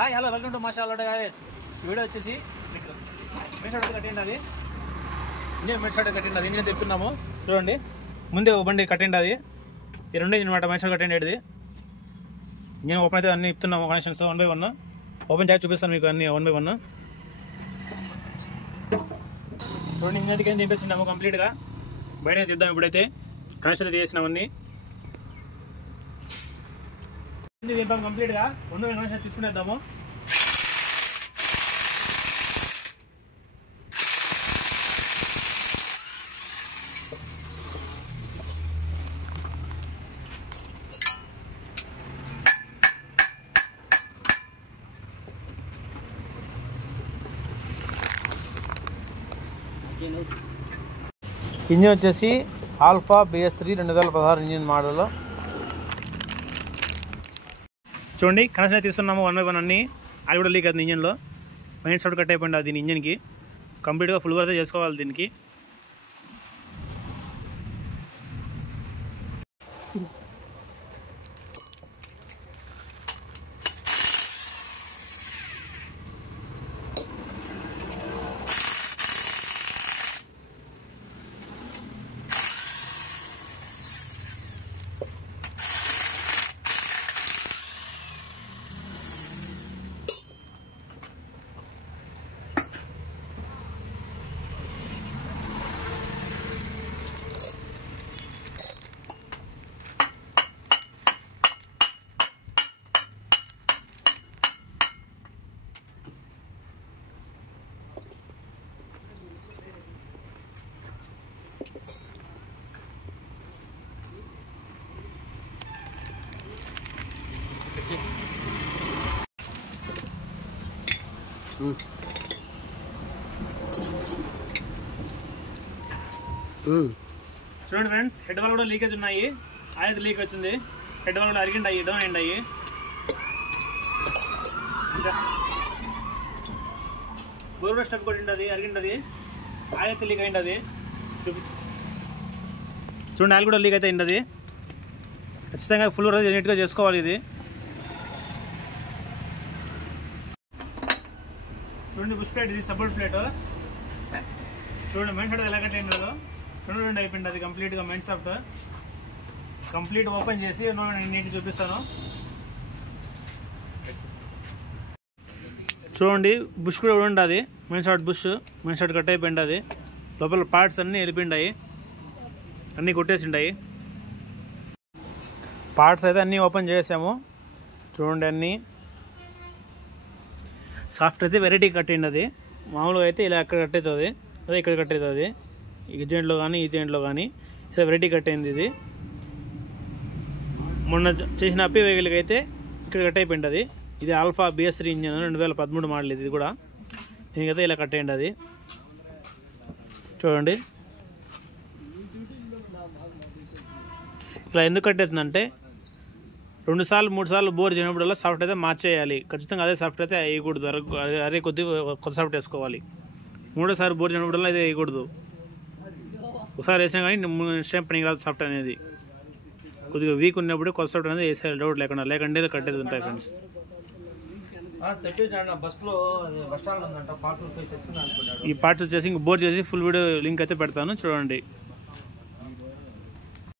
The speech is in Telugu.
Hi hello welcome to Masha అల్లుడు గాయస్. ఈ వీడియో వచ్చేసి మెయిన్ షాట్ కట్టిండి, అది ఇంజిన్ మెయిన్ షాట్ కట్టిండి, అది ఇంజిన్ తెప్తున్నాము. చూడండి, ముందే బండి కట్టిండి, అది ఈ రెండు ఇంజిన్ మాట మెయిన్ షాట్ కట్టిండేది. ఇంజిన్ ఓపెన్ అయితే అన్ని ఇస్తున్నాము కనెక్షన్స్ 1 by 1. ఓపెన్ చేసి చూపిస్తాను మీకు అన్ని 1 by 1. చూడండి, ఇంజిన్ అయితే కింద దింపేస్తున్నాము కంప్లీట్గా. బయట తీద్దాం ఇప్పుడైతే. కనెక్షన్ తీసేసినామన్నీ దింపాము కంప్లీట్గా. 1 by 1 కనెక్షన్ తీసుకునేద్దాము. ఇంజిన్ వచ్చేసి ఆల్ఫా BS3 2016 ఇంజిన్ మోడల్. చూడండి, కనెక్షన్ తీస్తున్నాము 1 by 1 అన్ని. అది కూడా లీక్ అవుతుంది ఇంజిన్లో. మెయిన్ షాట్ కట్ అయిపోయింది దీని ఇంజిన్కి. కంప్లీట్గా ఫుల్ వర్క్ చేసుకోవాలి దీనికి. చూడండి ఫ్రెండ్స్, హెడ్ వాల్ కూడా లీకేజ్ ఉన్నాయి. ఆయిల్ లీక్ వచ్చింది. హెడ్ వాల్ కూడా అరిగిండాయి, డౌన్ అయ్యిండాయి. బోర్ కూడా స్టెప్ కొట్టిండది, అరిగిండది. ఆయిల్ అయితే లీక్ అయింది. చూడండి, ఆయిల్ కూడా లీక్ అయితే అయింది. ఖచ్చితంగా ఫుల్ రోజు నీట్గా చేసుకోవాలి ఇది. చూడండి, బుష్ ప్లేట్, ఇది సపోర్ట్ ప్లేట్. చూడండి, మెయిన్ షాట్ ఎలా కట్టిండో 2 అయిపోయింది అది కంప్లీట్గా. మెయిన్ షాఫ్ట్ కంప్లీట్ ఓపెన్ చేసి నీట్ చూపిస్తాను. చూడండి, బుష్ కూడా ఉండదు. Main shot bush, main shot cut అయిపోయింది. అది లోపల పార్ట్స్ అన్నీ వెళ్ళిపోయిండాయి, అన్నీ కొట్టేసిండాయి. పార్ట్స్ అయితే అన్నీ ఓపెన్ చేసాము. చూడండి, అన్నీ సాఫ్ట్ అయితే వెరైటీ కట్టిండి. అది మామూలుగా అయితే ఇలా ఎక్కడ కట్టవుతుంది, అదే ఇక్కడ కట్టవుతుంది. ఈ జాయింట్లో కానీ ఈ జాయింట్లో కానీ ఇలా వెరైటీ కట్టయింది. ఇది మొన్న చేసిన అప్పి వెహికల్కి అయితే ఇక్కడ కట్ అయిపోయింది. అది ఇది ఆల్ఫా BS3 ఇంజిన్ 2013 మోడల్. ఇది కూడా దీనికైతే ఇలా కట్టేయండి. అది చూడండి, ఇలా ఎందుకు కట్టేస్తుందంటే 2 సార్లు 3 సార్లు బోర్ చేయనప్పుడల్లా సాఫ్ట్ అయితే మార్చేయాలి. ఖచ్చితంగా అదే సాఫ్ట్ అయితే వేయకూడదు. అరే కొద్ది కొత్త సాఫ్ట్ వేసుకోవాలి. 3సారి బోర్ చేయనప్పుడల్లా అయితే వేయకూడదు. ఒకసారి వేసినా కానీ నెక్స్ట్ టైం పనికి రాదు సాఫ్ట్ అనేది. కొద్దిగా వీక్ ఉన్నప్పుడు కొత్త సాఫ్ట్ అనేది వేసేయాలి, డౌట్ లేకుంటే కట్టేది ఉంటాయి ఫ్రెండ్స్. ఈ పార్ట్స్ వచ్చేసి ఇంక బోర్ చేసి ఫుల్ వీడియో లింక్ అయితే పెడతాను, చూడండి.